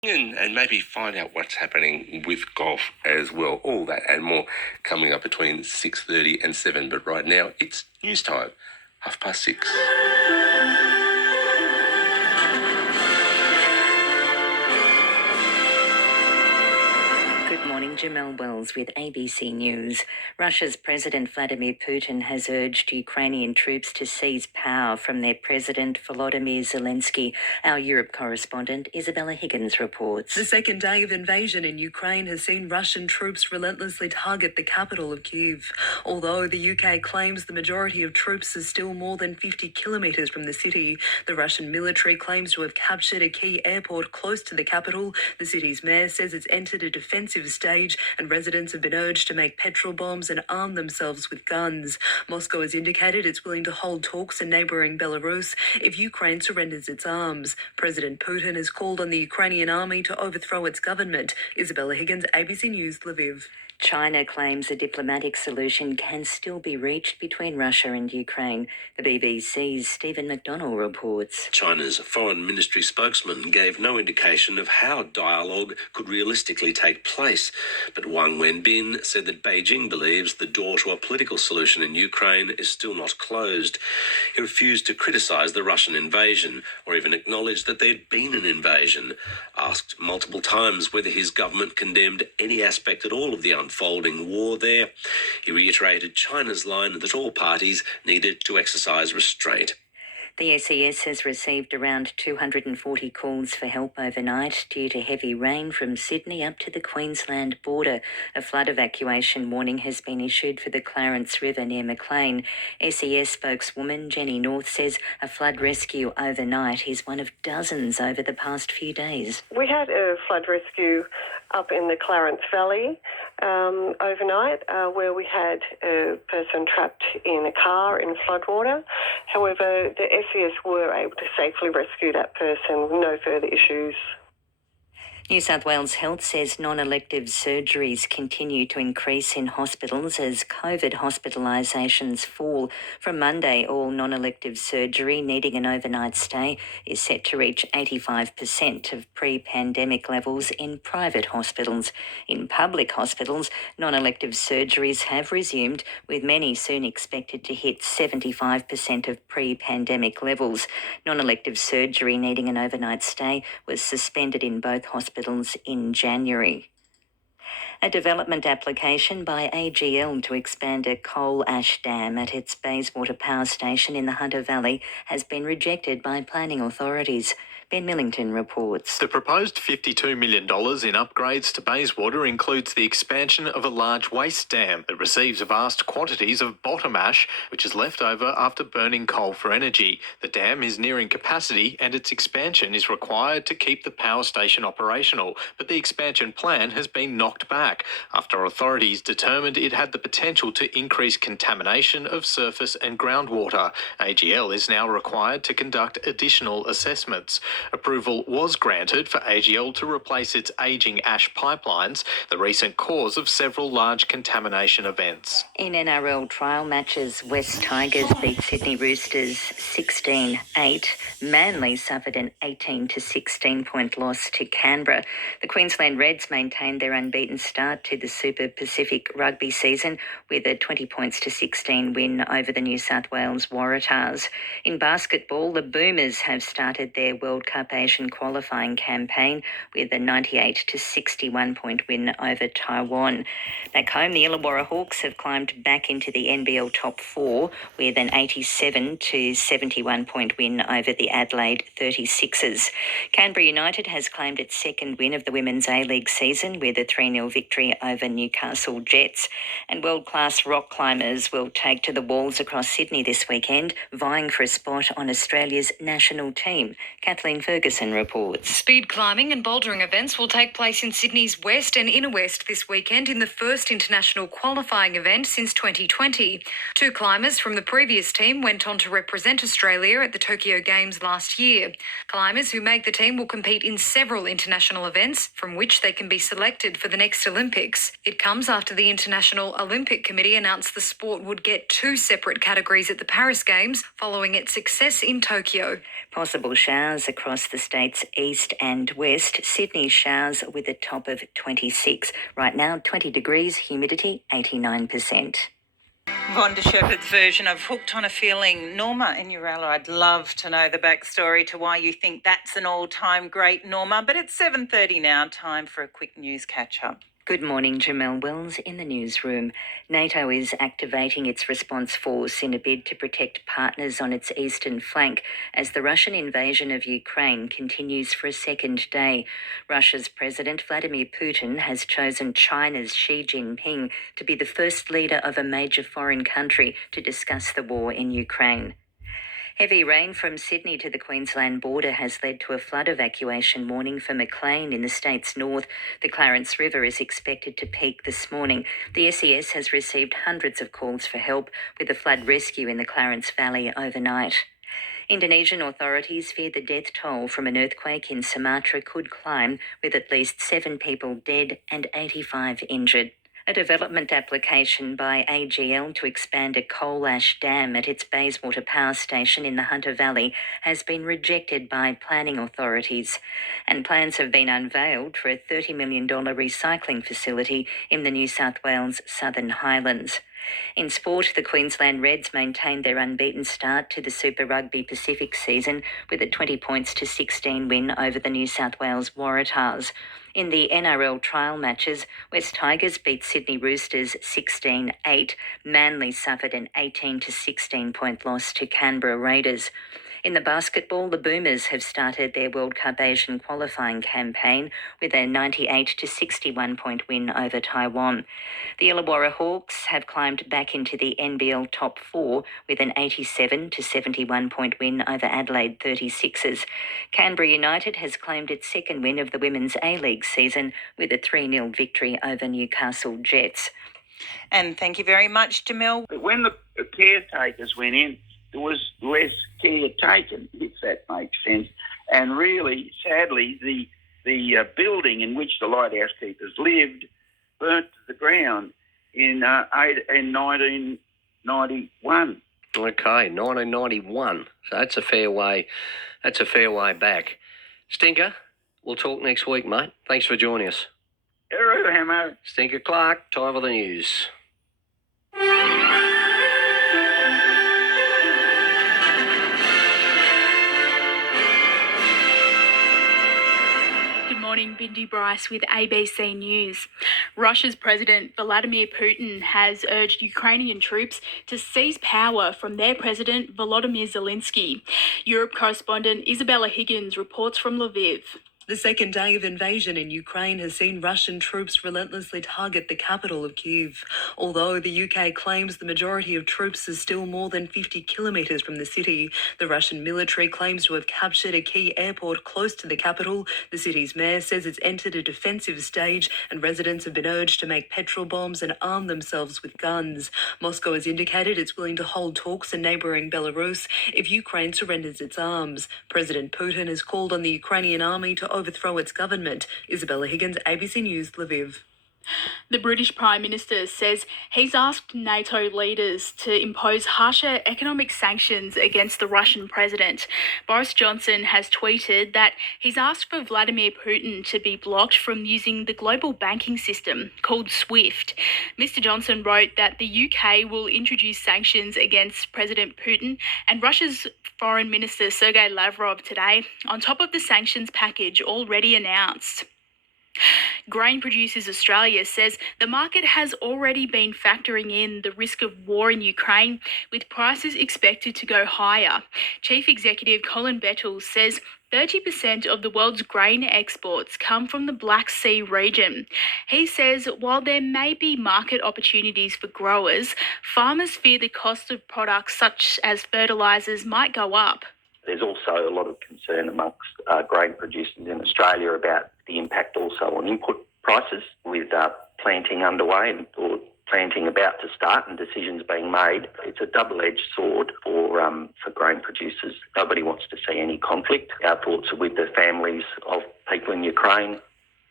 and maybe find out what's happening with golf as well. All that and more coming up between 6:30 and 7. But right now, it's news time, 6:30. Good morning, Jamel Wells with ABC News. Russia's President Vladimir Putin has urged Ukrainian troops to seize power from their President Volodymyr Zelensky. Our Europe correspondent Isabella Higgins reports. The second day of invasion in Ukraine has seen Russian troops relentlessly target the capital of Kyiv. Although the UK claims the majority of troops are still more than 50 kilometres from the city, the Russian military claims to have captured a key airport close to the capital. The city's mayor says it's entered a defensive stage and residents have been urged to make petrol bombs and arm themselves with guns. Moscow has indicated it's willing to hold talks in neighbouring Belarus if Ukraine surrenders its arms. President Putin has called on the Ukrainian army to overthrow its government. Isabella Higgins, ABC News, Lviv. China claims a diplomatic solution can still be reached between Russia and Ukraine. The BBC's Stephen McDonnell reports. China's foreign ministry spokesman gave no indication of how dialogue could realistically take place, but Wang Wenbin said that Beijing believes the door to a political solution in Ukraine is still not closed. He refused to criticise the Russian invasion or even acknowledge that there'd been an invasion. Asked multiple times whether his government condemned any aspect at all of the unfolding war there, he reiterated China's line that all parties needed to exercise restraint. The SES has received around 240 calls for help overnight due to heavy rain from Sydney up to the Queensland border. A flood evacuation warning has been issued for the Clarence River near Maclean. SES spokeswoman Jenny North says a flood rescue overnight is one of dozens over the past few days. We had a flood rescue up in the Clarence Valley overnight where we had a person trapped in a car in floodwater. However, the SES were able to safely rescue that person with no further issues. New South Wales Health says non-elective surgeries continue to increase in hospitals as COVID hospitalisations fall. From Monday, all non-elective surgery needing an overnight stay is set to reach 85% of pre-pandemic levels in private hospitals. In public hospitals, non-elective surgeries have resumed, with many soon expected to hit 75% of pre-pandemic levels. Non-elective surgery needing an overnight stay was suspended in both hospitals in January. A development application by AGL to expand a coal ash dam at its Bayswater power station in the Hunter Valley has been rejected by planning authorities. Ben Millington reports. The proposed $52 million in upgrades to Bayswater includes the expansion of a large waste dam that receives vast quantities of bottom ash, which is left over after burning coal for energy. The dam is nearing capacity and its expansion is required to keep the power station operational, but the expansion plan has been knocked back after authorities determined it had the potential to increase contamination of surface and groundwater. AGL is now required to conduct additional assessments. Approval was granted for AGL to replace its ageing ash pipelines, the recent cause of several large contamination events. In NRL trial matches, West Tigers beat Sydney Roosters 16-8. Manly suffered an 18-16 point loss to Canberra. The Queensland Reds maintained their unbeaten start to the Super Pacific rugby season with a 20-16 win over the New South Wales Waratahs. In basketball, the Boomers have started their World Cup Asian qualifying campaign with a 98-61 point win over Taiwan. Back home, the Illawarra Hawks have climbed back into the NBL top four with an 87-71 point win over the Adelaide 36ers. Canberra United has claimed its second win of the Women's A-League season with a 3-0 victory over Newcastle Jets. And world-class rock climbers will take to the walls across Sydney this weekend, vying for a spot on Australia's national team. Kathleen Ferguson reports. Speed climbing and bouldering events will take place in Sydney's West and Inner West this weekend in the first international qualifying event since 2020. Two climbers from the previous team went on to represent Australia at the Tokyo Games last year. Climbers who make the team will compete in several international events from which they can be selected for the next Olympics. It comes after the International Olympic Committee announced the sport would get two separate categories at the Paris Games following its success in Tokyo. Possible showers across across the state's east and west. Sydney showers with a top of 26. Right now, 20 degrees, humidity 89%. Vonda Shepherd's version of Hooked on a Feeling. Norma in Uralla, I'd love to know the backstory to why you think that's an all-time great, Norma. But it's 7:30 now, time for a quick news catch-up. Good morning, Jamelle Wells in the newsroom. NATO is activating its response force in a bid to protect partners on its eastern flank as the Russian invasion of Ukraine continues for a second day. Russia's President Vladimir Putin has chosen China's Xi Jinping to be the first leader of a major foreign country to discuss the war in Ukraine. Heavy rain from Sydney to the Queensland border has led to a flood evacuation warning for Maclean in the state's north. The Clarence River is expected to peak this morning. The SES has received hundreds of calls for help with a flood rescue in the Clarence Valley overnight. Indonesian authorities fear the death toll from an earthquake in Sumatra could climb, with at least 7 people dead and 85 injured. A development application by AGL to expand a coal ash dam at its Bayswater power station in the Hunter Valley has been rejected by planning authorities, and plans have been unveiled for a $30 million recycling facility in the New South Wales Southern Highlands. In sport, the Queensland Reds maintained their unbeaten start to the Super Rugby Pacific season with a 20-16 win over the New South Wales Waratahs. In the NRL trial matches, West Tigers beat Sydney Roosters 16-8. Manly suffered an 18-16 point loss to Canberra Raiders. In the basketball, the Boomers have started their World Cup Asian qualifying campaign with a 98-61 point win over Taiwan. The Illawarra Hawks have climbed back into the NBL top 4 with an 87-71 point win over Adelaide 36ers. Canberra United has claimed its second win of the Women's A-League season with a 3-0 victory over Newcastle Jets. And thank you very much, Jamil. But when the caretakers went in, there was less care taken, if that makes sense. And really, sadly, the building in which the lighthouse keepers lived burnt to the ground in 1991. Okay, 1991. So that's a fair way. That's a fair way back. Stinker, we'll talk next week, mate. Thanks for joining us. Hooroo, Hamo. Stinker Clark, time for the news. Morning, Bindi Bryce with ABC News. Russia's President Vladimir Putin has urged Ukrainian troops to seize power from their President Volodymyr Zelensky. Europe correspondent Isabella Higgins reports from Lviv. The second day of invasion in Ukraine has seen Russian troops relentlessly target the capital of Kyiv. Although the UK claims the majority of troops is still more than 50 kilometres from the city, the Russian military claims to have captured a key airport close to the capital. The city's mayor says it's entered a defensive stage and residents have been urged to make petrol bombs and arm themselves with guns. Moscow has indicated it's willing to hold talks in neighbouring Belarus if Ukraine surrenders its arms. President Putin has called on the Ukrainian army to overthrow its government. Isabella Higgins, ABC News, Lviv. The British Prime Minister says he's asked NATO leaders to impose harsher economic sanctions against the Russian president. Boris Johnson has tweeted that he's asked for Vladimir Putin to be blocked from using the global banking system called SWIFT. Mr. Johnson wrote that the UK will introduce sanctions against President Putin and Russia's Foreign Minister Sergei Lavrov today, on top of the sanctions package already announced. Grain Producers Australia says the market has already been factoring in the risk of war in Ukraine, with prices expected to go higher. Chief Executive Colin Bettles says 30% of the world's grain exports come from the Black Sea region. He says while there may be market opportunities for growers, farmers fear the cost of products such as fertilisers might go up. There's also a lot of concern amongst grain producers in Australia about the impact also on input prices, with planting underway or planting about to start and decisions being made. It's a double-edged sword for grain producers. Nobody wants to see any conflict. Our thoughts are with the families of people in Ukraine.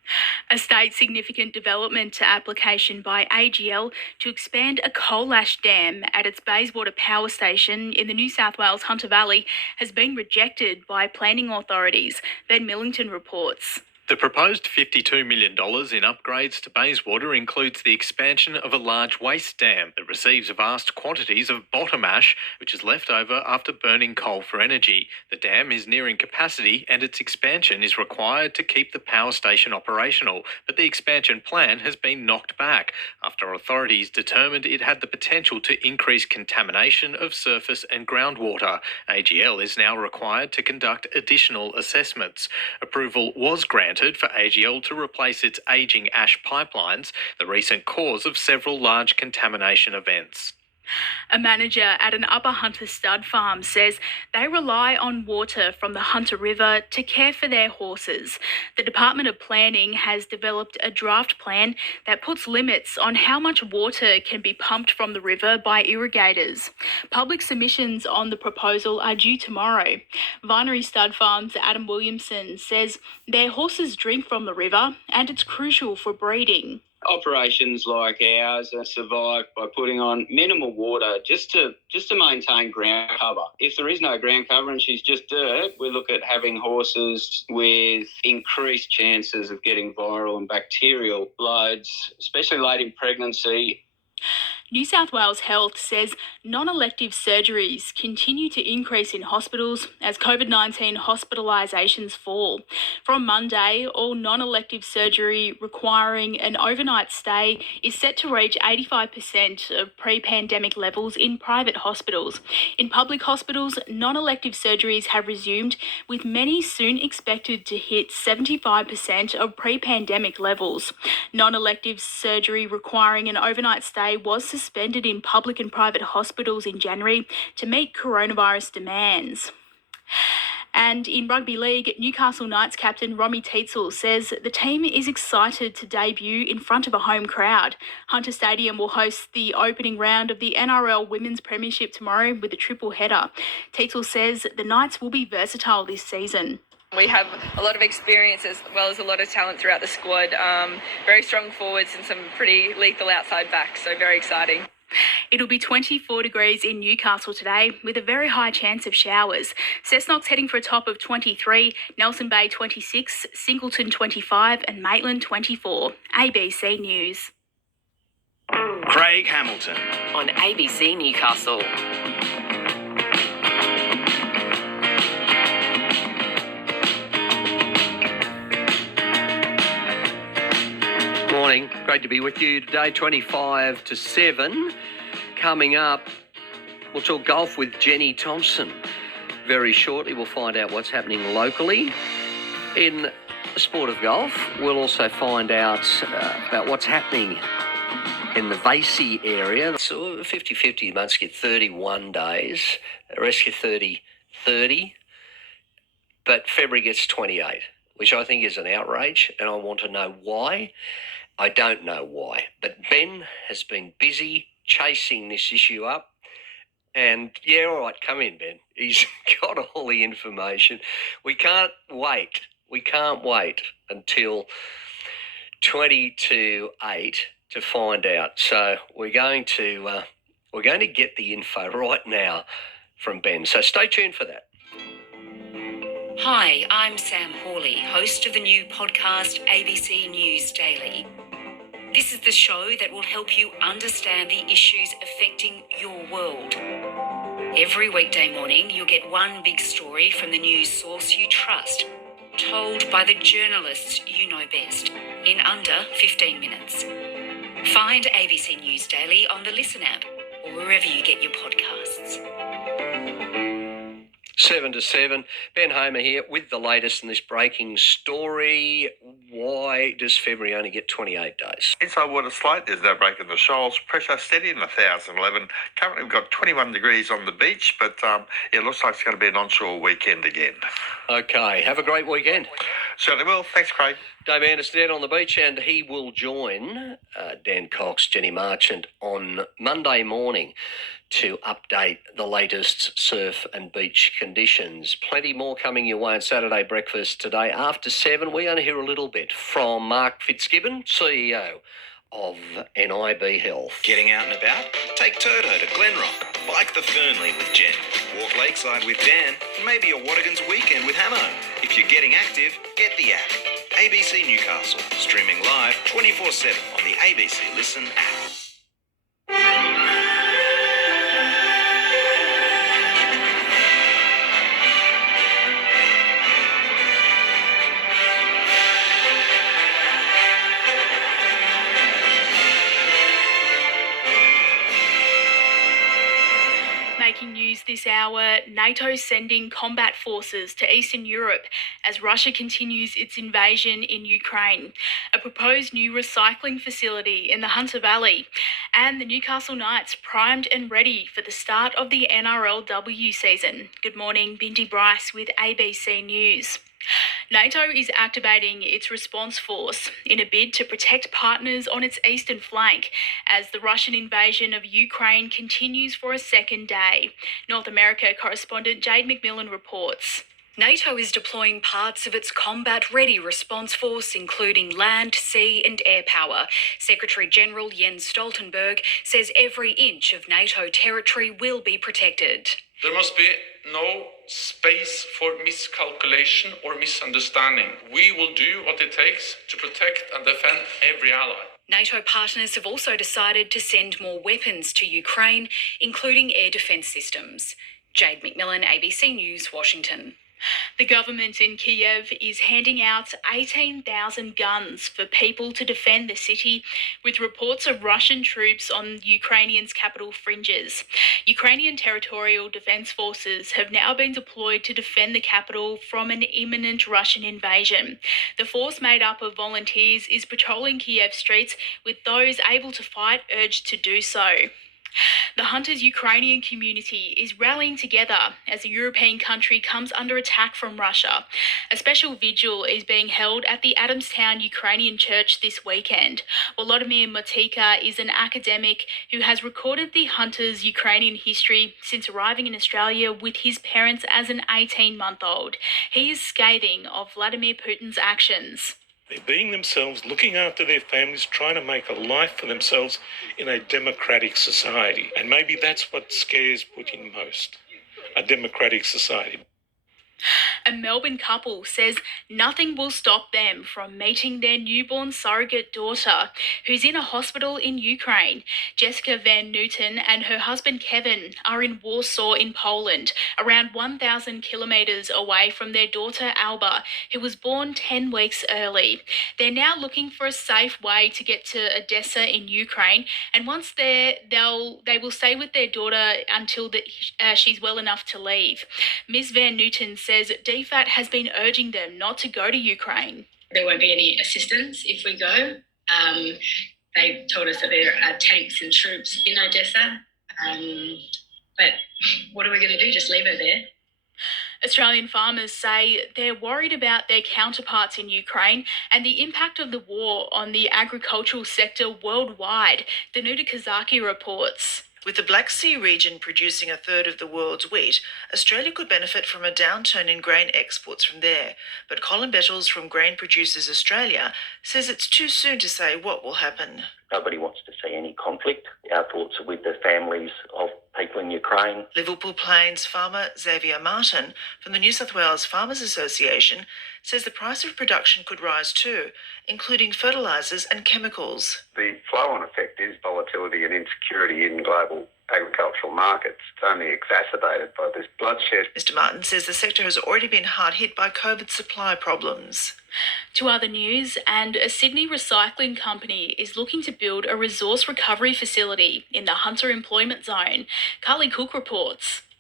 A state significant development application by AGL to expand a coal ash dam at its Bayswater power station in the New South Wales Hunter Valley has been rejected by planning authorities, Ben Millington reports. The proposed $52 million in upgrades to Bayswater includes the expansion of a large waste dam that receives vast quantities of bottom ash, which is left over after burning coal for energy. The dam is nearing capacity and its expansion is required to keep the power station operational, but the expansion plan has been knocked back after authorities determined it had the potential to increase contamination of surface and groundwater. AGL is now required to conduct additional assessments. Approval was granted for AGL to replace its ageing ash pipelines, the recent cause of several large contamination events. A manager at an Upper Hunter stud farm says they rely on water from the Hunter River to care for their horses. The Department of Planning has developed a draft plan that puts limits on how much water can be pumped from the river by irrigators. Public submissions on the proposal are due tomorrow. Vinery Stud Farm's Adam Williamson says their horses drink from the river and it's crucial for breeding. Operations like ours are survived by putting on minimal water just to maintain ground cover. If there is no ground cover and she's just dirt, we look at having horses with increased chances of getting viral and bacterial loads, especially late in pregnancy. New South Wales Health says non-elective surgeries continue to increase in hospitals as COVID-19 hospitalisations fall. From Monday, all non-elective surgery requiring an overnight stay is set to reach 85% of pre-pandemic levels in private hospitals. In public hospitals, non-elective surgeries have resumed, with many soon expected to hit 75% of pre-pandemic levels. Non-elective surgery requiring an overnight stay was suspended in public and private hospitals in January to meet coronavirus demands. And in rugby league, Newcastle Knights captain Romy Teitzel says the team is excited to debut in front of a home crowd. Hunter Stadium will host the opening round of the NRL Women's Premiership tomorrow with a triple header. Teitzel says the Knights will be versatile this season. We have a lot of experience as well as a lot of talent throughout the squad. Very strong forwards and some pretty lethal outside backs, so very exciting. It'll be 24 degrees in Newcastle today with a very high chance of showers. Cessnock's heading for a top of 23, Nelson Bay 26, Singleton 25 and Maitland 24. ABC News. Craig Hamilton on ABC Newcastle. Morning, great to be with you today, 25 to 7. Coming up, we'll talk golf with Jenny Thompson. Very shortly, we'll find out what's happening locally in the sport of golf. We'll also find out about what's happening in the Vasey area. So 50-50 months get 31 days, the rest get 30, but February gets 28, which I think is an outrage, and I want to know why. I don't know why, but Ben has been busy chasing this issue up. And yeah, all right, come in, Ben. He's got all the information. We can't wait. We can't wait until 20 to 8 to find out. So we're going to get the info right now from Ben. So stay tuned for that. Hi, I'm Sam Hawley, host of the new podcast ABC News Daily. This is the show that will help you understand the issues affecting your world. Every weekday morning, you'll get one big story from the news source you trust, told by the journalists you know best, in under 15 minutes. Find ABC News Daily on the Listen app or wherever you get your podcasts. 7 to 7. Ben Homer here with the latest in this breaking story. Why does February only get 28 days? Inside water slight, there's no break in the shoals. Pressure steady in 1,011. Currently we've got 21 degrees on the beach, but it looks like it's going to be an onshore weekend again. Okay, have a great weekend. Certainly will. Thanks, Craig. Dave Anderson on the beach, and he will join Dan Cox, Jenny Marchant on Monday morning to update the latest surf and beach conditions. Plenty more coming your way on Saturday breakfast today. After 7, we're going to hear a little bit from Mark Fitzgibbon, CEO of NIB Health. Getting out and about? Take Turdo to Glenrock. Bike the Fernley with Jen. Walk Lakeside with Dan. And maybe a Wattagans weekend with Hamo. If you're getting active, get the app. ABC Newcastle. Streaming live 24/7 on the ABC Listen app. Making news this hour, NATO sending combat forces to Eastern Europe as Russia continues its invasion in Ukraine, a proposed new recycling facility in the Hunter Valley, and the Newcastle Knights primed and ready for the start of the NRLW season. Good morning, Bindi Bryce with ABC News. NATO is activating its response force in a bid to protect partners on its eastern flank as the Russian invasion of Ukraine continues for a second day. North America correspondent Jade McMillan reports. NATO is deploying parts of its combat-ready response force, including land, sea and air power. Secretary-General Jens Stoltenberg says every inch of NATO territory will be protected. There must be no space for miscalculation or misunderstanding. We will do what it takes to protect and defend every ally. NATO partners have also decided to send more weapons to Ukraine, including air defence systems. Jade McMillan, ABC News, Washington. The government in Kiev is handing out 18,000 guns for people to defend the city, with reports of Russian troops on Ukrainians' capital fringes. Ukrainian territorial defence forces have now been deployed to defend the capital from an imminent Russian invasion. The force, made up of volunteers, is patrolling Kiev streets, with those able to fight urged to do so. The Hunters Ukrainian community is rallying together as a European country comes under attack from Russia. A special vigil is being held at the Adamstown Ukrainian Church this weekend. Volodymyr Motika is an academic who has recorded the Hunters Ukrainian history since arriving in Australia with his parents as an 18-month-old. He is scathing of Vladimir Putin's actions. They're being themselves, looking after their families, trying to make a life for themselves in a democratic society. And maybe that's what scares Putin most, a democratic society. A Melbourne couple says nothing will stop them from meeting their newborn surrogate daughter, who's in a hospital in Ukraine. Jessica Van Newton and her husband Kevin are in Warsaw in Poland, around 1,000 kilometres away from their daughter Alba, who was born 10 weeks early. They're now looking for a safe way to get to Odessa in Ukraine, and once there, they will stay with their daughter until she's well enough to leave. Ms. Van Newton says DFAT has been urging them not to go to Ukraine. There won't be any assistance if we go. They told us that there are tanks and troops in Odessa. But what are we going to do? Just leave her there? Australian farmers say they're worried about their counterparts in Ukraine and the impact of the war on the agricultural sector worldwide. Danuta Kazaki reports. With the Black Sea region producing a third of the world's wheat, Australia could benefit from a downturn in grain exports from there. But Colin Bettles from Grain Producers Australia says it's too soon to say what will happen. Nobody wants to see any conflict. Our thoughts are with the families of people in Ukraine. Liverpool Plains farmer Xavier Martin from the New South Wales Farmers Association says the price of production could rise too, including fertilisers and chemicals. The flow-on effect is volatility and insecurity in global agricultural markets. It's only exacerbated by this bloodshed. Mr Martin says the sector has already been hard hit by COVID supply problems. To other news, and a Sydney recycling company is looking to build a resource recovery facility in the Hunter Employment Zone. Carly Cook reports.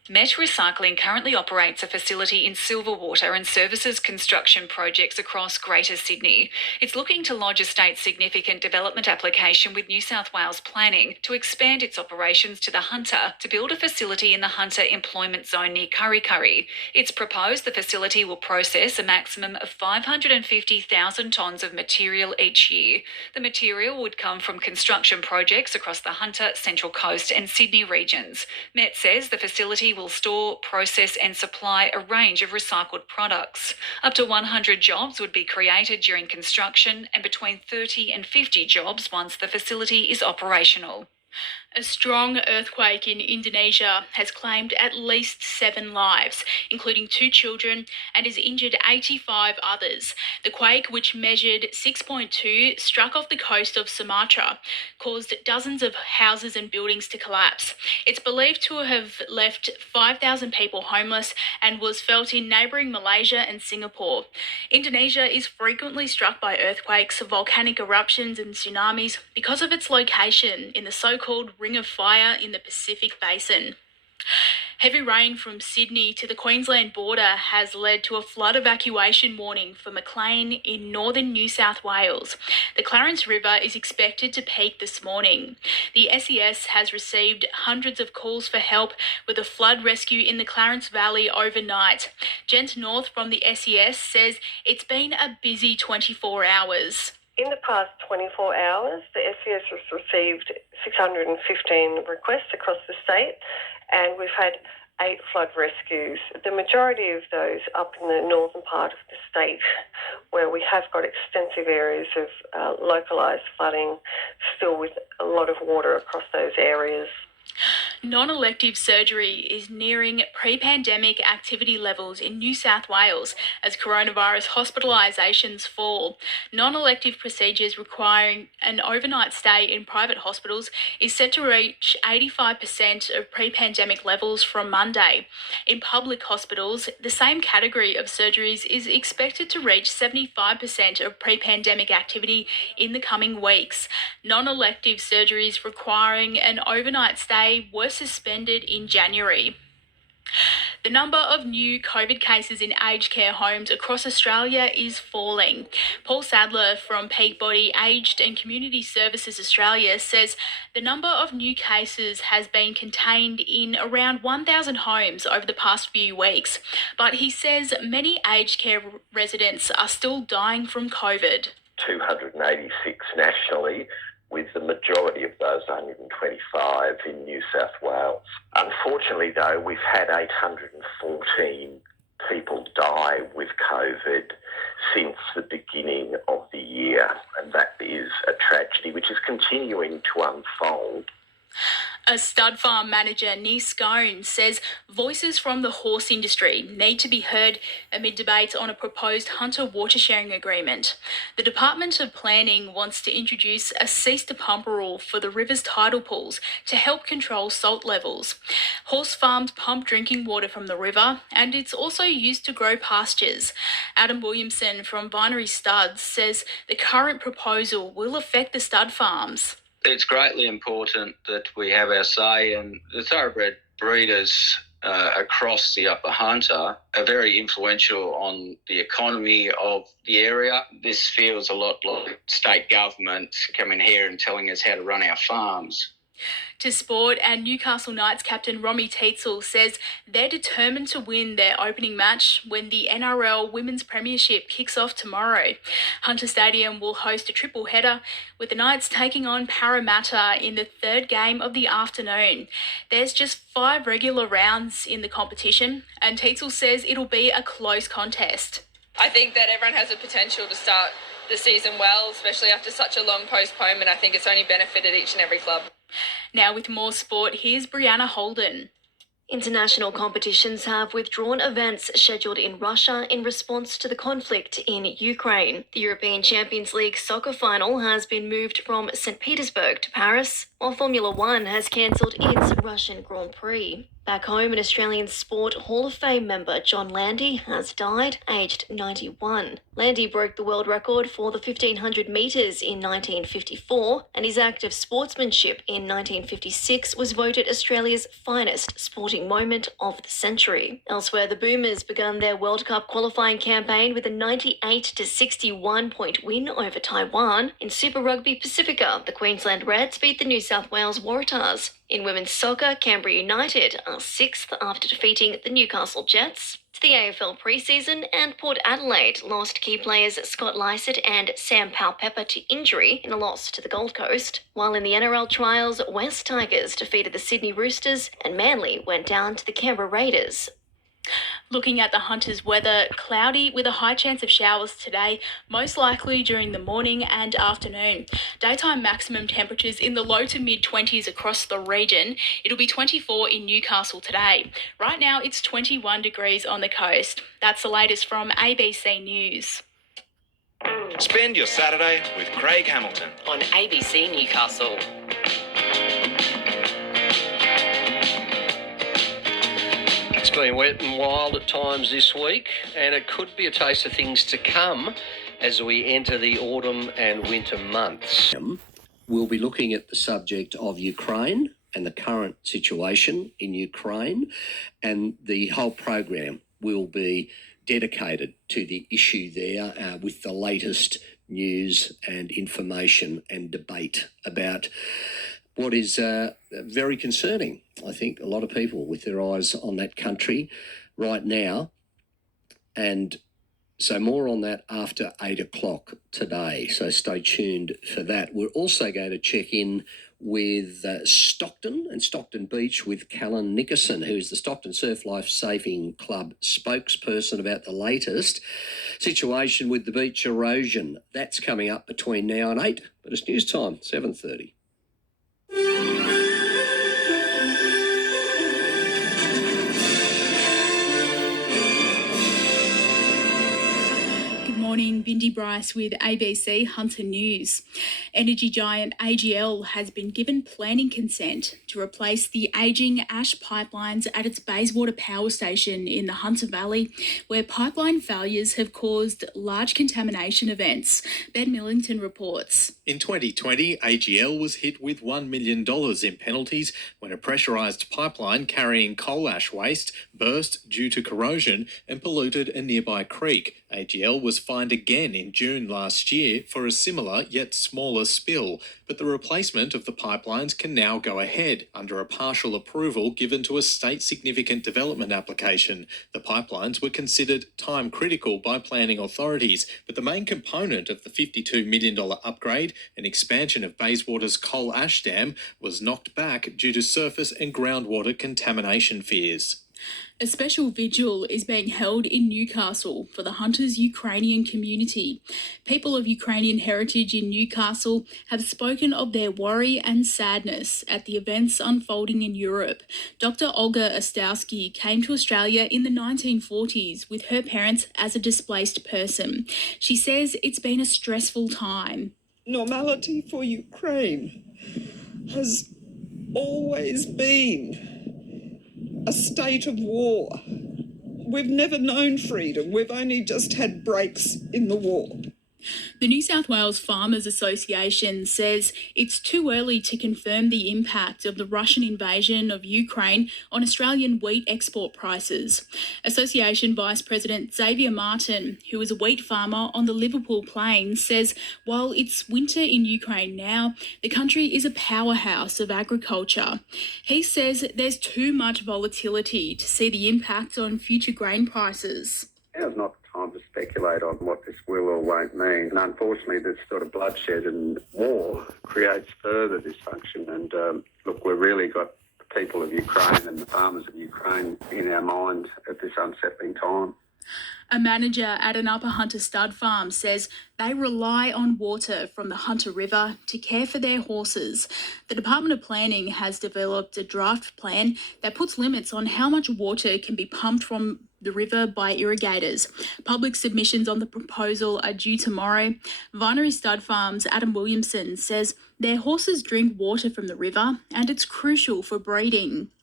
Met Recycling currently operates a facility in Silverwater and services construction projects across Greater Sydney. It's looking to lodge a state significant development application with New South Wales Planning to expand its operations to the Hunter to build a facility in the Hunter employment zone near Kurri Kurri. It's proposed the facility will process a maximum of 550,000 tonnes of material each year. The material would come from construction projects across the Hunter, Central Coast and Sydney regions. Met says the facility will store, process and supply a range of recycled products. Up to 100 jobs would be created during construction and between 30 and 50 jobs once the facility is operational. A strong earthquake in Indonesia has claimed at least 7 lives, including 2 children, and has injured 85 others. The quake, which measured 6.2, struck off the coast of Sumatra, caused dozens of houses and buildings to collapse. It's believed to have left 5,000 people homeless and was felt in neighbouring Malaysia and Singapore. Indonesia is frequently struck by earthquakes, volcanic eruptions and tsunamis because of its location in the so-called Ring of Fire in the Pacific Basin. Heavy rain from Sydney to the Queensland border has led to a flood evacuation warning for Maclean in northern New South Wales. The Clarence River is expected to peak this morning. The SES has received hundreds of calls for help with a flood rescue in the Clarence Valley overnight. Gent North from the SES says it's been a busy 24 hours. In the past 24 hours, the SES has received 615 requests across the state, and we've had 8 flood rescues. The majority of those up in the northern part of the state, where we have got extensive areas of localised flooding, still with a lot of water across those areas. Non-elective surgery is nearing pre-pandemic activity levels in New South Wales as coronavirus hospitalisations fall. Non-elective procedures requiring an overnight stay in private hospitals is set to reach 85% of pre-pandemic levels from Monday. In public hospitals, the same category of surgeries is expected to reach 75% of pre-pandemic activity in the coming weeks. Non-elective surgeries requiring an overnight stay were suspended in January. The number of new COVID cases in aged care homes across Australia is falling. Paul Sadler from Peak Body Aged and Community Services Australia says the number of new cases has been contained in around 1,000 homes over the past few weeks, but he says many aged care residents are still dying from COVID. 286 nationally, with the majority of those 125 in New South Wales. Unfortunately, though, we've had 814 people die with COVID since the beginning of the year, and that is a tragedy which is continuing to unfold. A stud farm manager, Nis Scone, says voices from the horse industry need to be heard amid debates on a proposed hunter water sharing agreement. The Department of Planning wants to introduce a cease-to-pump rule for the river's tidal pools to help control salt levels. Horse farms pump drinking water from the river, and it's also used to grow pastures. Adam Williamson from Binary Studs says the current proposal will affect the stud farms. It's greatly important that we have our say, and the thoroughbred breeders across the Upper Hunter are very influential on the economy of the area. This feels a lot like state government coming here and telling us how to run our farms. To sport, and Newcastle Knights captain Romy Teitzel says they're determined to win their opening match when the NRL Women's Premiership kicks off tomorrow. Hunter Stadium will host a triple header, with the Knights taking on Parramatta in the third game of the afternoon. There's just 5 regular rounds in the competition, and Teitzel says it'll be a close contest. I think that everyone has the potential to start the season well, especially after such a long postponement. I think it's only benefited each and every club. Now with more sport, here's Brianna Holden. International competitions have withdrawn events scheduled in Russia in response to the conflict in Ukraine. The European Champions League soccer final has been moved from St. Petersburg to Paris, while Formula One has cancelled its Russian Grand Prix. Back home, an Australian Sport Hall of Fame member, John Landy, has died, aged 91. Landy broke the world record for the 1500 metres in 1954, and his act of sportsmanship in 1956 was voted Australia's finest sporting moment of the century. Elsewhere, the Boomers began their World Cup qualifying campaign with a 98-61 point win over Taiwan. In Super Rugby Pacifica, the Queensland Reds beat the New South Wales Waratahs. In women's soccer, Canberra United are 6th after defeating the Newcastle Jets. To the AFL pre-season, and Port Adelaide lost key players Scott Lysett and Sam Powell-Pepper to injury in a loss to the Gold Coast. While in the NRL trials, West Tigers defeated the Sydney Roosters and Manly went down to the Canberra Raiders. Looking at the Hunters' weather, cloudy with a high chance of showers today, most likely during the morning and afternoon. Daytime maximum temperatures in the low to mid-20s across the region. It'll be 24 in Newcastle today. Right now, it's 21 degrees on the coast. That's the latest from ABC News. Spend your Saturday with Craig Hamilton on ABC Newcastle. It's been wet and wild at times this week, and it could be a taste of things to come as we enter the autumn and winter months. We'll be looking at the subject of Ukraine and the current situation in Ukraine, and the whole program will be dedicated to the issue there with the latest news and information and debate about what is very concerning. I think a lot of people with their eyes on that country right now. And so more on that after 8 o'clock today. So stay tuned for that. We're also going to check in with Stockton and Stockton Beach with Callan Nickerson, who is the Stockton Surf Life Saving Club spokesperson, about the latest situation with the beach erosion. That's coming up between now and 8, but it's news time, 7:30. Morning, Bindi Bryce with ABC Hunter News. Energy giant AGL has been given planning consent to replace the ageing ash pipelines at its Bayswater power station in the Hunter Valley, where pipeline failures have caused large contamination events. Ben Millington reports. In 2020, AGL was hit with $1 million in penalties when a pressurised pipeline carrying coal ash waste burst due to corrosion and polluted a nearby creek. AGL was fined again in June last year for a similar yet smaller spill, but the replacement of the pipelines can now go ahead under a partial approval given to a state significant development application. The pipelines were considered time critical by planning authorities, but the main component of the $52 million upgrade, an expansion of Bayswater's coal ash dam, was knocked back due to surface and groundwater contamination fears. A special vigil is being held in Newcastle for the Hunters Ukrainian community. People of Ukrainian heritage in Newcastle have spoken of their worry and sadness at the events unfolding in Europe. Dr. Olga Ostowski came to Australia in the 1940s with her parents as a displaced person. She says it's been a stressful time. Normality for Ukraine has always been a state of war. We've never known freedom. We've only just had breaks in the war. The New South Wales Farmers Association says it's too early to confirm the impact of the Russian invasion of Ukraine on Australian wheat export prices. Association Vice President Xavier Martin, who is a wheat farmer on the Liverpool Plains, says while it's winter in Ukraine now, the country is a powerhouse of agriculture. He says there's too much volatility to see the impact on future grain prices. Now's not the time to speculate on what this will or won't mean. And unfortunately, this sort of bloodshed and war creates further dysfunction. And look, we've really got the people of Ukraine and the farmers of Ukraine in our mind at this unsettling time. A manager at an Upper Hunter stud farm says they rely on water from the Hunter River to care for their horses. The Department of Planning has developed a draft plan that puts limits on how much water can be pumped from the river by irrigators. Public submissions on the proposal are due tomorrow. Vinery Stud Farm's Adam Williamson says their horses drink water from the river and it's crucial for breeding.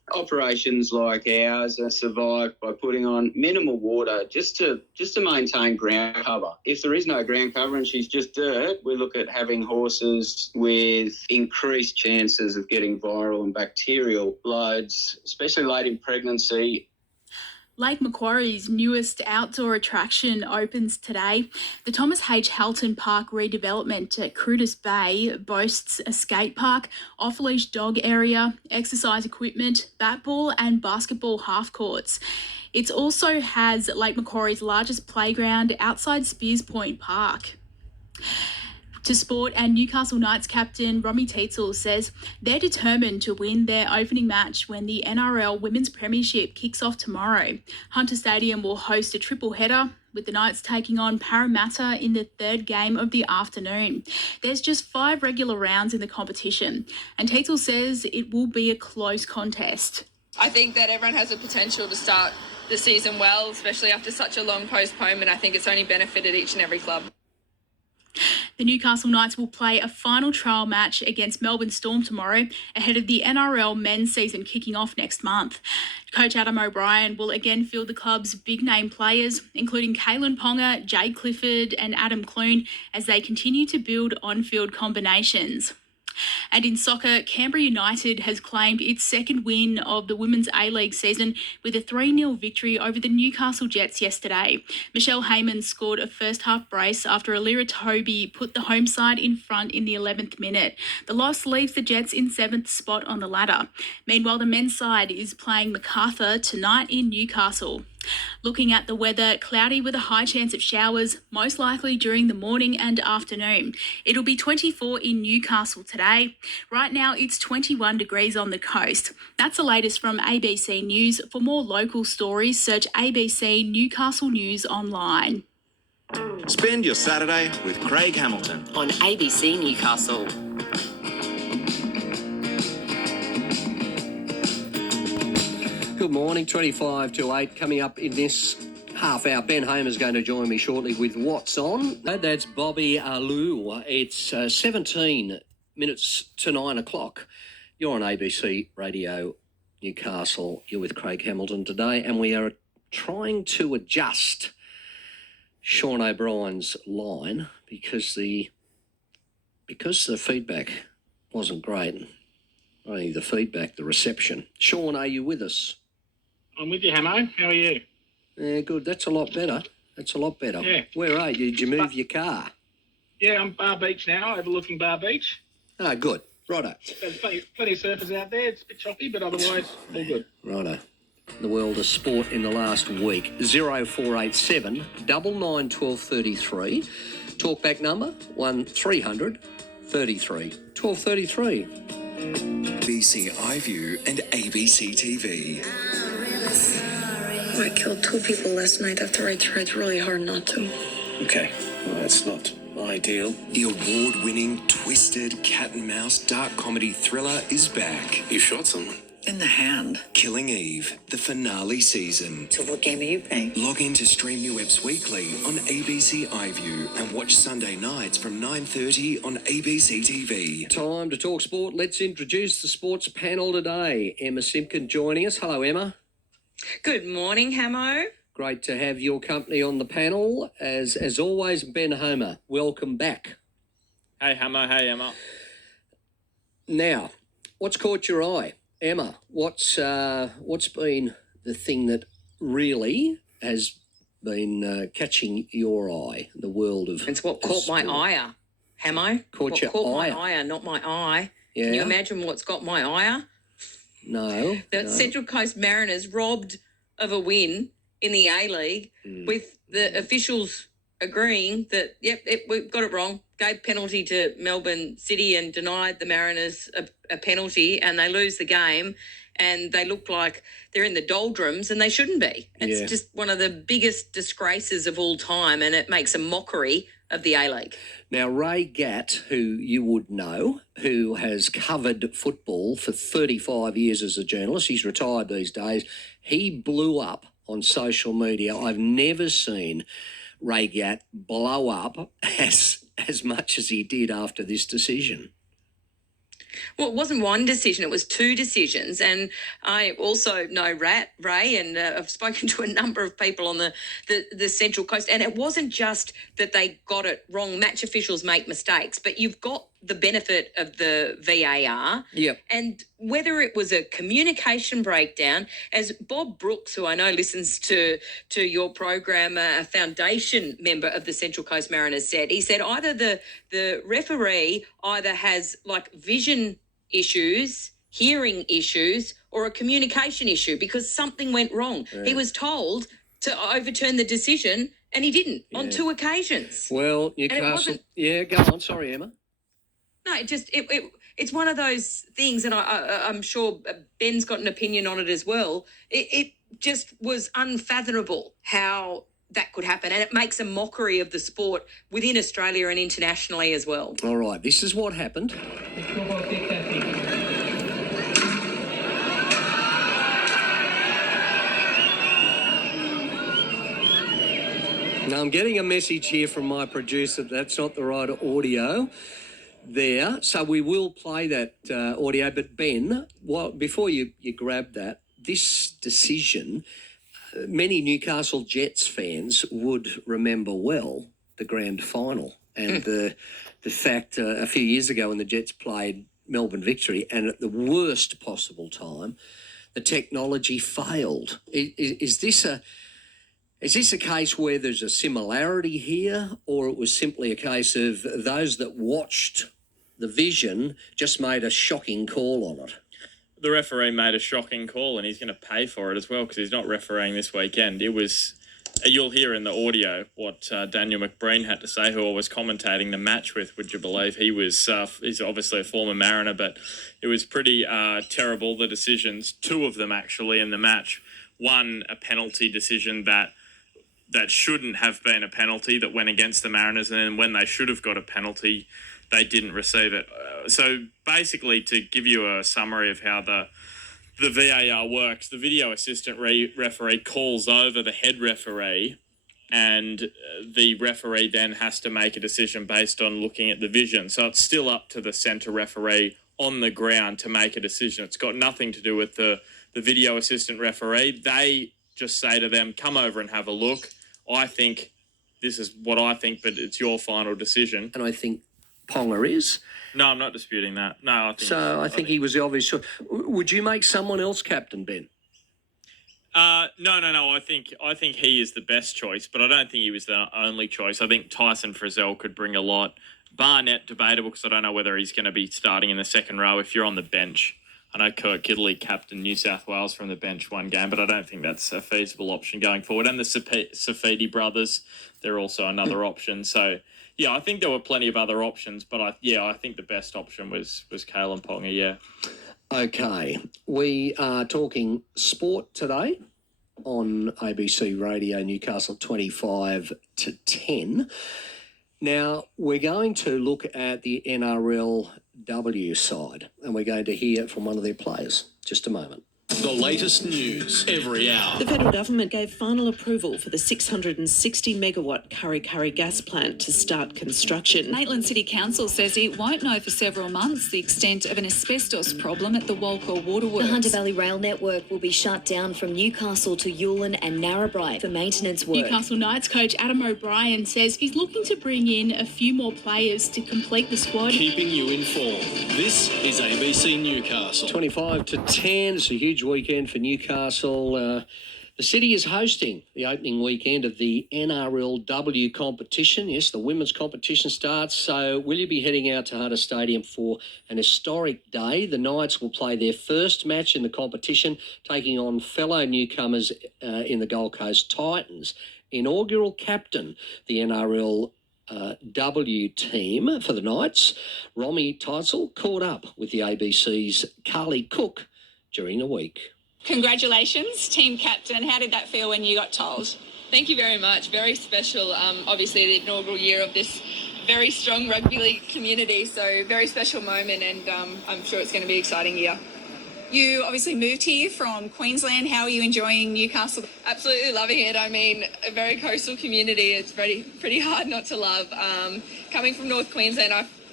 Operations like ours are survived by putting on minimal water just to maintain ground cover. If there is no ground cover and she's just dirt, we look at having horses with increased chances of getting viral and bacterial loads, especially late in pregnancy. Lake Macquarie's newest outdoor attraction opens today. The Thomas H. Halton Park redevelopment at Crudis Bay boasts a skate park, off-leash dog area, exercise equipment, bat-ball and basketball half courts. It also has Lake Macquarie's largest playground outside Spears Point Park. To sport, and Newcastle Knights captain Romy Teitzel says they're determined to win their opening match when the NRL Women's Premiership kicks off tomorrow. Hunter Stadium will host a triple header, with the Knights taking on Parramatta in the third game of the afternoon. There's just 5 regular rounds in the competition, and Teitzel says it will be a close contest. I think that everyone has the potential to start the season well, especially after such a long postponement. I think it's only benefited each and every club. The Newcastle Knights will play a final trial match against Melbourne Storm tomorrow ahead of the NRL men's season kicking off next month. Coach Adam O'Brien will again field the club's big-name players, including Kalen Ponga, Jade Clifford and Adam Clune, as they continue to build on-field combinations. And in soccer, Canberra United has claimed its second win of the Women's A-League season with a 3-0 victory over the Newcastle Jets yesterday. Michelle Heyman scored a first-half brace after Alira Toby put the home side in front in the 11th minute. The loss leaves the Jets in 7th spot on the ladder. Meanwhile, the men's side is playing Macarthur tonight in Newcastle. Looking at the weather, cloudy with a high chance of showers, most likely during the morning and afternoon. It'll be 24 in Newcastle today. Right now, it's 21 degrees on the coast. That's the latest from ABC News. For more local stories, search ABC Newcastle News online. Spend your Saturday with Craig Hamilton on ABC Newcastle. Good morning, 25 to 8. Coming up in this half hour, Ben Hamer's going to join me shortly with What's On. That's Bobby Alou. It's 17 minutes to 9 o'clock. You're on ABC Radio Newcastle. You're with Craig Hamilton today, and we are trying to adjust Sean O'Brien's line because the feedback wasn't great. Not only the feedback, the reception. Sean, are you with us? I'm with you, Hamo. How are you? Yeah, good. That's a lot better. Yeah. Where are you? Did you move your car? Yeah, I'm Bar Beach now, overlooking Bar Beach. Ah, good. Righto. There's plenty of surfers out there. It's a bit choppy, but otherwise, all good. Righto. The world of sport in the last week. 0487 99 1233. Talkback number 1300 33 1233. ABC iView and ABC TV. I killed 2 people last night after I tried really hard not to. Okay, well, that's not ideal. The award-winning, twisted, cat and mouse dark comedy thriller is back. You shot someone? In the hand. Killing Eve, the finale season. So what game are you playing? Log in to stream new eps weekly on ABC iView and watch Sunday nights from 9:30 on ABC TV. Time to talk sport. Let's introduce the sports panel today. Emma Simpkin joining us. Hello, Emma. Good morning, Hamo. Great to have your company on the panel. As always, Ben Homer, welcome back. Hey, Hamo. Hey, Emma. Now, what's caught your eye? Emma, what's been the thing that really has been catching your eye in the world of It's what caught my ire, Hamo. Caught your my ire? ire, not my eye. Yeah. Can you imagine what's got my ire? No. The no. Central Coast Mariners robbed of a win in the A-League with the officials agreeing that, we've got it wrong, gave penalty to Melbourne City and denied the Mariners a penalty, and they lose the game, and they look like they're in the doldrums, and they shouldn't be. It's just one of the biggest disgraces of all time, and it makes a mockery of the A-League. Now, Ray Gatt, who you would know, who has covered football for 35 years as a journalist, he's retired these days, he blew up on social media. I've never seen Ray Gatt blow up as much as he did after this decision. Well, it wasn't one decision, it was two decisions. And I also know Ray, and I've spoken to a number of people on the Central Coast, and it wasn't just that they got it wrong. Match officials make mistakes, but you've got the benefit of the VAR. Yep. And whether it was a communication breakdown, as Bob Brooks, who I know listens to your program, a foundation member of the Central Coast Mariners, said, he said either the referee either has like vision issues, hearing issues, or a communication issue because something went wrong. Yeah. He was told to overturn the decision and he didn't on two occasions. Well, Newcastle. Yeah, go on. Sorry, Emma. No, it's one of those things, and I'm sure Ben's got an opinion on it as well. It just was unfathomable how that could happen, and it makes a mockery of the sport within Australia and internationally as well. All right, this is what happened. Now, I'm getting a message here from my producer that's not the right audio there, so we will play that audio. But Ben, before you grab that, this decision, many Newcastle Jets fans would remember well the grand final and the fact a few years ago when the Jets played Melbourne Victory, and at the worst possible time, the technology failed. Is this a case where there's a similarity here, or it was simply a case of those that watched the vision just made a shocking call on it? The referee made a shocking call, and he's going to pay for it as well because he's not refereeing this weekend. It was, you'll hear in the audio what Daniel McBreen had to say, who I was commentating the match with, would you believe? He was, he's obviously a former Mariner, but it was pretty terrible, the decisions, two of them actually in the match. One, a penalty decision that shouldn't have been a penalty that went against the Mariners, and then when they should have got a penalty, they didn't receive it. So basically, to give you a summary of how the VAR works, the video assistant referee calls over the head referee, and the referee then has to make a decision based on looking at the vision. So it's still up to the centre referee on the ground to make a decision. It's got nothing to do with the video assistant referee. They just say to them, come over and have a look. I think this is what I think, but it's your final decision. And I think Ponga is. No, I'm not disputing that. No, I think he was the obvious choice. Would you make someone else captain, Ben? No. I think he is the best choice, but I don't think he was the only choice. I think Tyson Frizzell could bring a lot. Barnett, debatable, because I don't know whether he's going to be starting in the second row if you're on the bench. I know Kurt Kidley captained New South Wales from the bench one game, but I don't think that's a feasible option going forward. And the Safidi brothers, they're also another option. So, yeah, I think there were plenty of other options, but I think the best option was Kalen Ponga, yeah. Okay, we are talking sport today on ABC Radio Newcastle 25 to 10. Now, we're going to look at the NRLW side, and we're going to hear from one of their players. Just a moment. The latest news every hour. The federal government gave final approval for the 660 megawatt Kurri Kurri gas plant to start construction. Maitland City Council says it won't know for several months the extent of an asbestos problem at the Walker Waterworks. The Hunter Valley Rail network will be shut down from Newcastle to Yulin and Narrabri for maintenance work. Newcastle Knights coach Adam O'Brien says he's looking to bring in a few more players to complete the squad. Keeping you informed. This is ABC Newcastle. 25 to 10. It's a huge weekend for Newcastle. The city is hosting the opening weekend of the NRLW competition. Yes, the women's competition starts. So will you be heading out to Hunter Stadium for an historic day? The Knights will play their first match in the competition, taking on fellow newcomers in the Gold Coast Titans. Inaugural captain, the NRL W team for the Knights, Romy Teitzel, caught up with the ABC's Carly Cook during the week. Congratulations, team captain. How did that feel when you got told? Thank you very much. Very special. Obviously, the inaugural year of this very strong rugby league community. So, very special moment, and I'm sure it's going to be an exciting year. You obviously moved here from Queensland. How are you enjoying Newcastle? Absolutely loving it. I mean, a very coastal community. It's pretty hard not to love. Coming from North Queensland,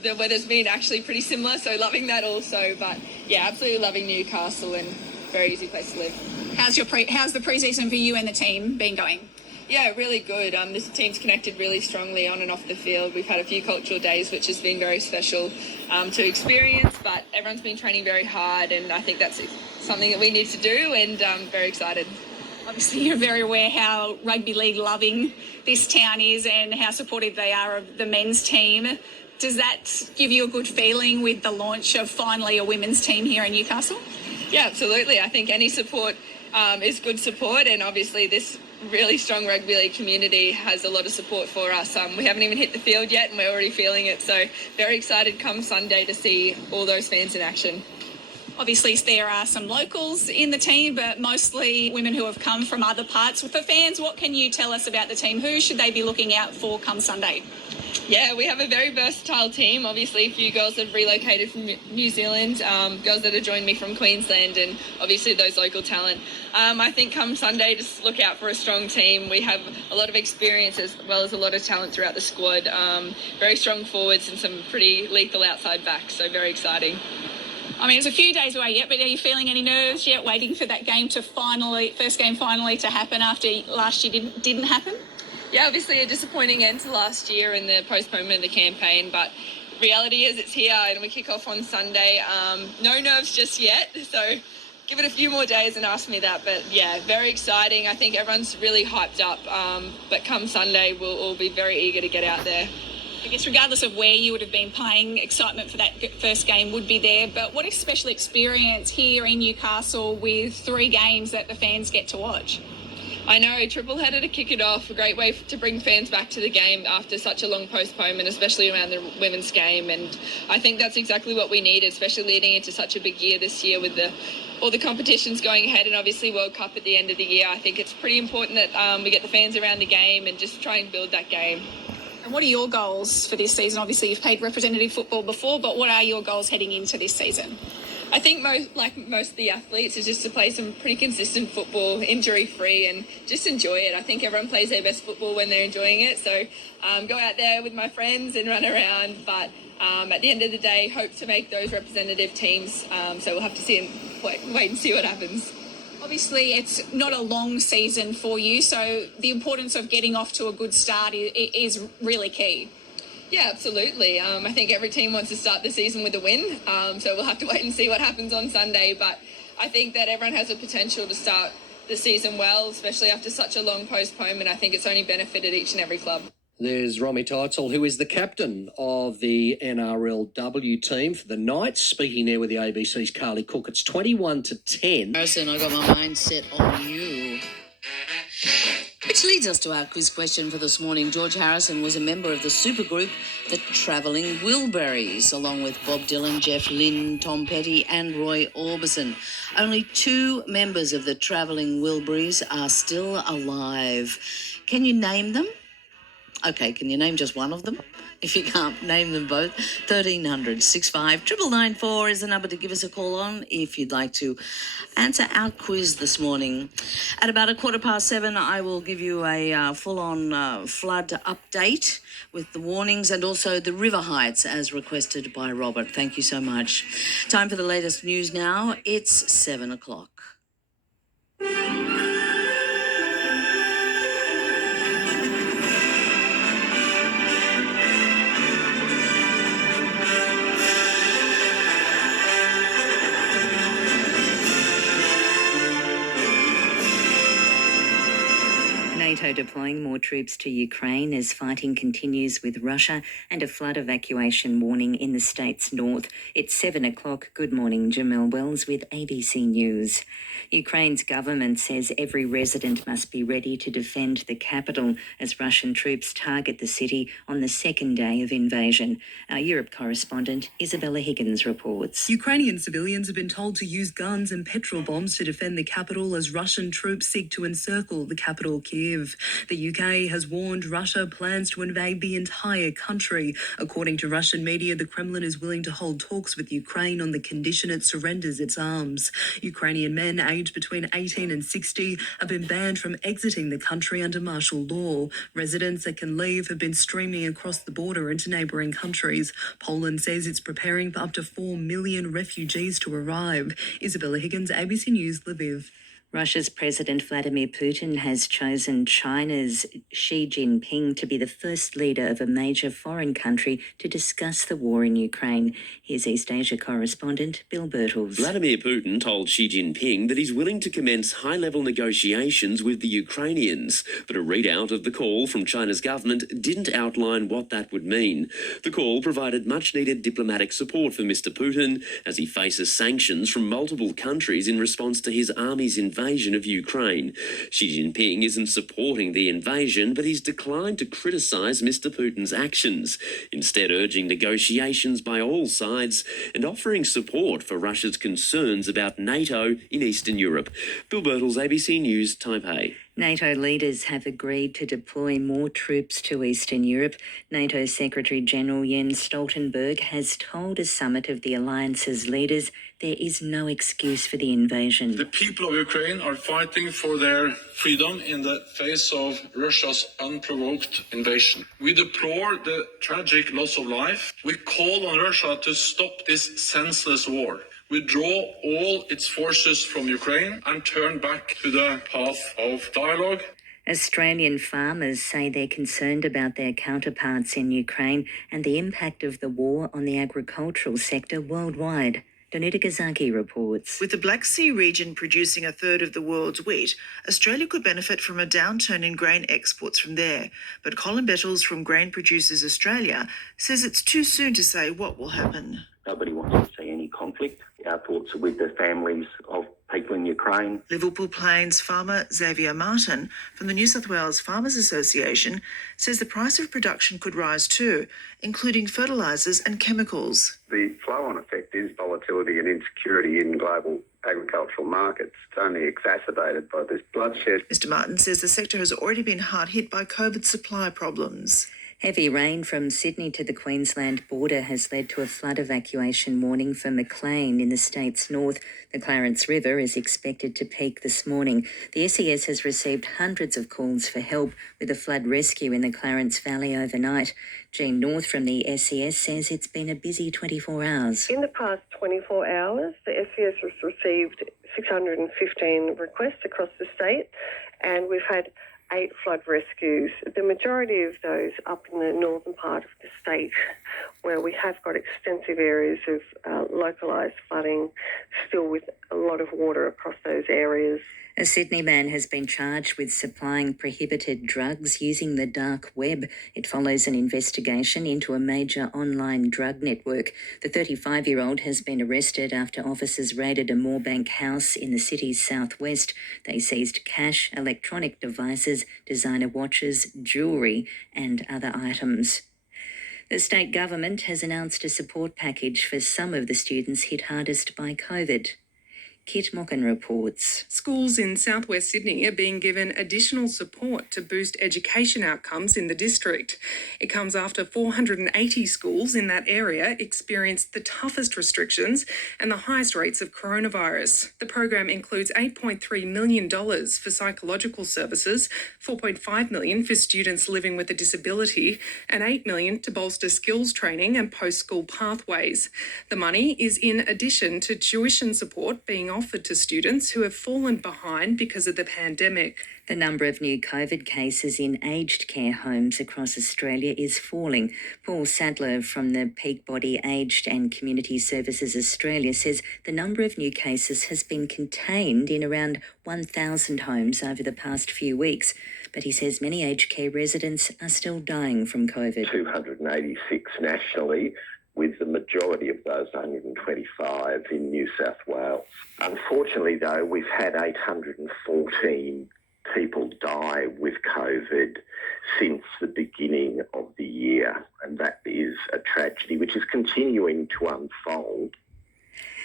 the weather's been actually pretty similar, so loving that also. But yeah, absolutely loving Newcastle and very easy place to live. How's the pre-season for you and the team been going? Yeah, really good. This team's connected really strongly on and off the field. We've had a few cultural days, which has been very special to experience, but everyone's been training very hard, and I think that's something that we need to do, and I'm very excited. Obviously, you're very aware how rugby league loving this town is and how supportive they are of the men's team. Does that give you a good feeling with the launch of finally a women's team here in Newcastle? Yeah, absolutely. I think any support is good support, and obviously this really strong rugby league community has a lot of support for us. We haven't even hit the field yet and we're already feeling it, so very excited come Sunday to see all those fans in action. Obviously, there are some locals in the team, but mostly women who have come from other parts. For fans, what can you tell us about the team? Who should they be looking out for come Sunday? Yeah, we have a very versatile team. Obviously, a few girls have relocated from New Zealand, girls that have joined me from Queensland, and obviously those local talent. I think come Sunday, just look out for a strong team. We have a lot of experience as well as a lot of talent throughout the squad. Very strong forwards and some pretty lethal outside backs, so very exciting. I mean, it's a few days away yet, but are you feeling any nerves yet, waiting for that game to first game finally to happen after last year didn't happen? Yeah, obviously a disappointing end to last year and the postponement of the campaign, but reality is it's here and we kick off on Sunday. No nerves just yet, so give it a few more days and ask me that. But yeah, very exciting. I think everyone's really hyped up, but come Sunday, we'll all be very eager to get out there. I guess regardless of where you would have been playing, excitement for that first game would be there. But what a special experience here in Newcastle with 3 games that the fans get to watch. I know, triple header to kick it off, a great way to bring fans back to the game after such a long postponement, especially around the women's game. And I think that's exactly what we needed, especially leading into such a big year this year with all the competitions going ahead and obviously World Cup at the end of the year. I think it's pretty important that we get the fans around the game and just try and build that game. And what are your goals for this season? Obviously, you've played representative football before, but what are your goals heading into this season? I think most of the athletes is just to play some pretty consistent football, injury-free, and just enjoy it. I think everyone plays their best football when they're enjoying it. So go out there with my friends and run around. But at the end of the day, hope to make those representative teams. So we'll have to see and wait and see what happens. Obviously, it's not a long season for you, so the importance of getting off to a good start is really key. Yeah, absolutely. I think every team wants to start the season with a win, so we'll have to wait and see what happens on Sunday. But I think that everyone has a potential to start the season well, especially after such a long postponement. I think it's only benefited each and every club. There's Romy Teitzel, who is the captain of the NRLW team for the Knights. Speaking there with the ABC's Carly Cook, it's 21-10. Harrison, I got my mind set on you. Which leads us to our quiz question for this morning. George Harrison was a member of the supergroup The Travelling Wilburys, along with Bob Dylan, Jeff Lynne, Tom Petty and Roy Orbison. Only 2 members of the Travelling Wilburys are still alive. Can you name them? Okay, can you name just one of them? If you can't, name them both. 1300 65 9994 is the number to give us a call on if you'd like to answer our quiz this morning. At about 7:15, I will give you a full-on flood update with the warnings and also the river heights as requested by Robert. Thank you so much. Time for the latest news now. It's 7 o'clock. NATO deploying more troops to Ukraine as fighting continues with Russia and a flood evacuation warning in the state's north. It's 7 o'clock. Good morning, Jamel Wells with ABC News. Ukraine's government says every resident must be ready to defend the capital as Russian troops target the city on the second day of invasion. Our Europe correspondent Isabella Higgins reports. Ukrainian civilians have been told to use guns and petrol bombs to defend the capital as Russian troops seek to encircle the capital, Kyiv. Kiev. The UK has warned Russia plans to invade the entire country. According to Russian media, the Kremlin is willing to hold talks with Ukraine on the condition it surrenders its arms. Ukrainian men aged between 18 and 60 have been banned from exiting the country under martial law. Residents that can leave have been streaming across the border into neighbouring countries. Poland says it's preparing for up to 4 million refugees to arrive. Isabella Higgins, ABC News, Lviv. Russia's President Vladimir Putin has chosen China's Xi Jinping to be the first leader of a major foreign country to discuss the war in Ukraine. Here's East Asia correspondent Bill Birtles. Vladimir Putin told Xi Jinping that he's willing to commence high-level negotiations with the Ukrainians, but a readout of the call from China's government didn't outline what that would mean. The call provided much-needed diplomatic support for Mr. Putin as he faces sanctions from multiple countries in response to his army's invasion of Ukraine. Xi Jinping isn't supporting the invasion, but he's declined to criticise Mr. Putin's actions, instead urging negotiations by all sides and offering support for Russia's concerns about NATO in Eastern Europe. Bill Birtles, ABC News, Taipei. NATO leaders have agreed to deploy more troops to Eastern Europe. NATO Secretary-General Jens Stoltenberg has told a summit of the alliance's leaders there is no excuse for the invasion. The people of Ukraine are fighting for their freedom in the face of Russia's unprovoked invasion. We deplore the tragic loss of life. We call on Russia to stop this senseless war. Withdraw all its forces from Ukraine and turn back to the path of dialogue. Australian farmers say they're concerned about their counterparts in Ukraine and the impact of the war on the agricultural sector worldwide. Donita Gazaki reports. With the Black Sea region producing a third of the world's wheat, Australia could benefit from a downturn in grain exports from there. But Colin Bettles from Grain Producers Australia says it's too soon to say what will happen. Nobody wants to see any conflict. Our thoughts are with the families of people in Ukraine. Liverpool Plains farmer Xavier Martin from the New South Wales Farmers Association says the price of production could rise too, including fertilisers and chemicals. The flow-on effect is volatility and insecurity in global agricultural markets. It's only exacerbated by this bloodshed. Mr Martin says the sector has already been hard hit by COVID supply problems. Heavy rain from Sydney to the Queensland border has led to a flood evacuation warning for Maclean in the state's north. The Clarence River is expected to peak this morning. The SES has received hundreds of calls for help with a flood rescue in the Clarence Valley overnight. Jean North from the SES says it's been a busy 24 hours. In the past 24 hours, the SES has received 615 requests across the state, and we've had 8 flood rescues, the majority of those up in the northern part of the state, where we have got extensive areas of localised flooding, still with a lot of water across those areas. A Sydney man has been charged with supplying prohibited drugs using the dark web. It follows an investigation into a major online drug network. The 35-year-old has been arrested after officers raided a Moorebank house in the city's southwest. They seized cash, electronic devices, designer watches, jewellery and other items. The state government has announced a support package for some of the students hit hardest by COVID. Kit Mocken reports. Schools in southwest Sydney are being given additional support to boost education outcomes in the district. It comes after 480 schools in that area experienced the toughest restrictions and the highest rates of coronavirus. The program includes $8.3 million for psychological services, $4.5 million for students living with a disability, and $8 million to bolster skills training and post-school pathways. The money is in addition to tuition support being offered to students who have fallen behind because of the pandemic. The number of new COVID cases in aged care homes across Australia is falling. Paul Sadler from the Peak Body Aged and Community Services Australia says the number of new cases has been contained in around 1,000 homes over the past few weeks. But he says many aged care residents are still dying from COVID. 286 nationally, with the majority of those 125 in New South Wales. Unfortunately, though, we've had 814 people die with COVID since the beginning of the year, and that is a tragedy which is continuing to unfold.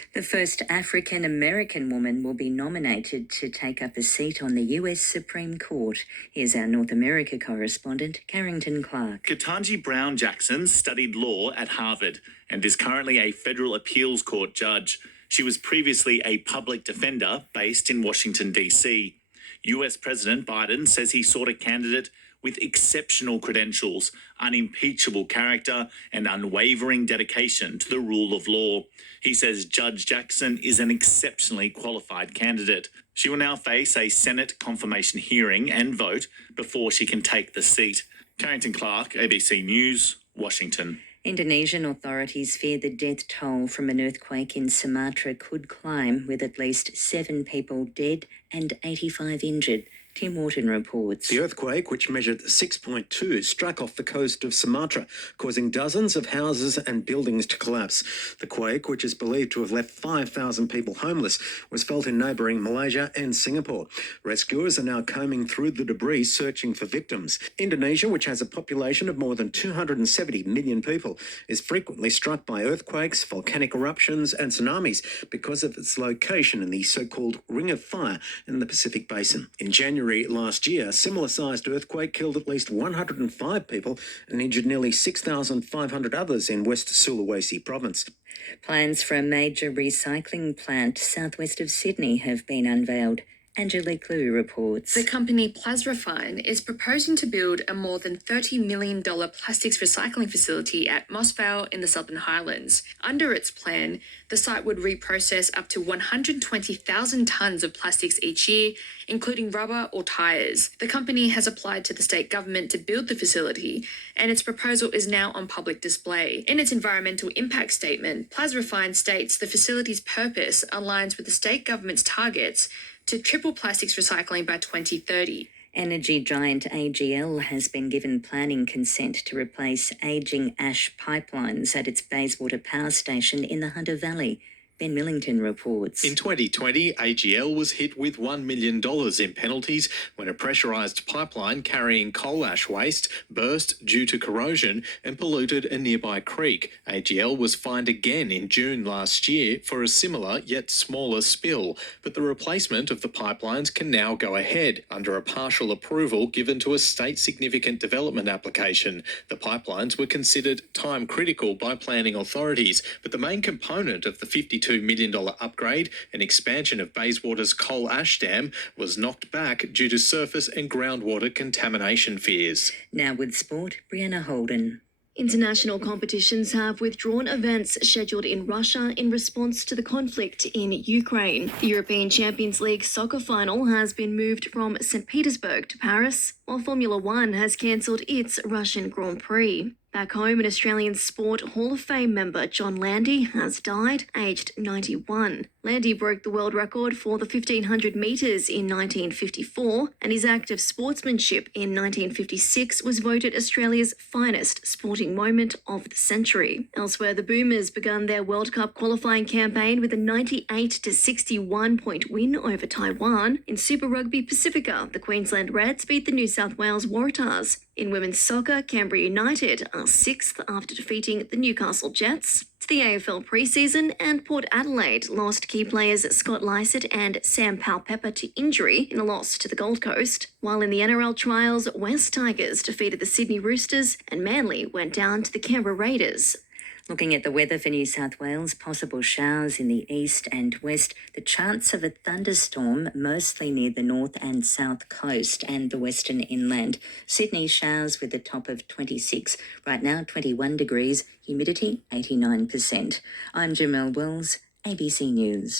The first African American woman will be nominated to take up a seat on the US Supreme Court. Here's our North America correspondent, Carrington Clark. Ketanji Brown Jackson studied law at Harvard and is currently a federal appeals court judge. She was previously a public defender based in Washington, D.C. US President Biden says he sought a candidate with exceptional credentials, unimpeachable character, and unwavering dedication to the rule of law. He says Judge Jackson is an exceptionally qualified candidate. She will now face a Senate confirmation hearing and vote before she can take the seat. Carrington Clark, ABC News, Washington. Indonesian authorities fear the death toll from an earthquake in Sumatra could climb, with at least 7 people dead and 85 injured. Tim Morton reports. The earthquake, which measured 6.2, struck off the coast of Sumatra, causing dozens of houses and buildings to collapse. The quake, which is believed to have left 5,000 people homeless, was felt in neighbouring Malaysia and Singapore. Rescuers are now combing through the debris searching for victims. Indonesia, which has a population of more than 270 million people, is frequently struck by earthquakes, volcanic eruptions and tsunamis because of its location in the so-called Ring of Fire in the Pacific Basin. In January last year, a similar-sized earthquake killed at least 105 people and injured nearly 6,500 others in West Sulawesi province. Plans for a major recycling plant southwest of Sydney have been unveiled. Angelique Liu reports. The company Plasrefine is proposing to build a more than $30 million plastics recycling facility at Moss Vale in the Southern Highlands. Under its plan, the site would reprocess up to 120,000 tonnes of plastics each year, including rubber or tyres. The company has applied to the state government to build the facility, and its proposal is now on public display. In its environmental impact statement, Plasrefine states the facility's purpose aligns with the state government's targets to triple plastics recycling by 2030. Energy giant AGL has been given planning consent to replace ageing ash pipelines at its Bayswater power station in the Hunter Valley. Ben Millington reports. In 2020, AGL was hit with $1 million in penalties when a pressurised pipeline carrying coal ash waste burst due to corrosion and polluted a nearby creek. AGL was fined again in June last year for a similar yet smaller spill, but the replacement of the pipelines can now go ahead under a partial approval given to a state significant development application. The pipelines were considered time critical by planning authorities, but the main component of the $52 million upgrade and expansion of Bayswater's coal ash dam was knocked back due to surface and groundwater contamination fears. Now with sport, Brianna Holden. International competitions have withdrawn events scheduled in Russia in response to the conflict in Ukraine. The European Champions League soccer final has been moved from St. Petersburg to Paris, while Formula One has cancelled its Russian Grand Prix. Back home, an Australian Sport Hall of Fame member, John Landy, has died, aged 91. Landy broke the world record for the 1,500 metres in 1954, and his act of sportsmanship in 1956 was voted Australia's finest sporting moment of the century. Elsewhere, the Boomers begun their World Cup qualifying campaign with a 98-61 point win over Taiwan. In Super Rugby Pacifica, the Queensland Reds beat the New South Wales Waratahs. In women's soccer, Canberra United are 6th after defeating the Newcastle Jets. To the AFL pre-season, and Port Adelaide lost key players Scott Lysett and Sam Powell-Pepper to injury in a loss to the Gold Coast. While in the NRL trials, West Tigers defeated the Sydney Roosters and Manly went down to the Canberra Raiders. Looking at the weather for New South Wales, possible showers in the east and west. The chance of a thunderstorm mostly near the north and south coast and the western inland. Sydney showers with a top of 26. Right now, 21 degrees, humidity 89%. I'm Jamelle Wells, ABC News.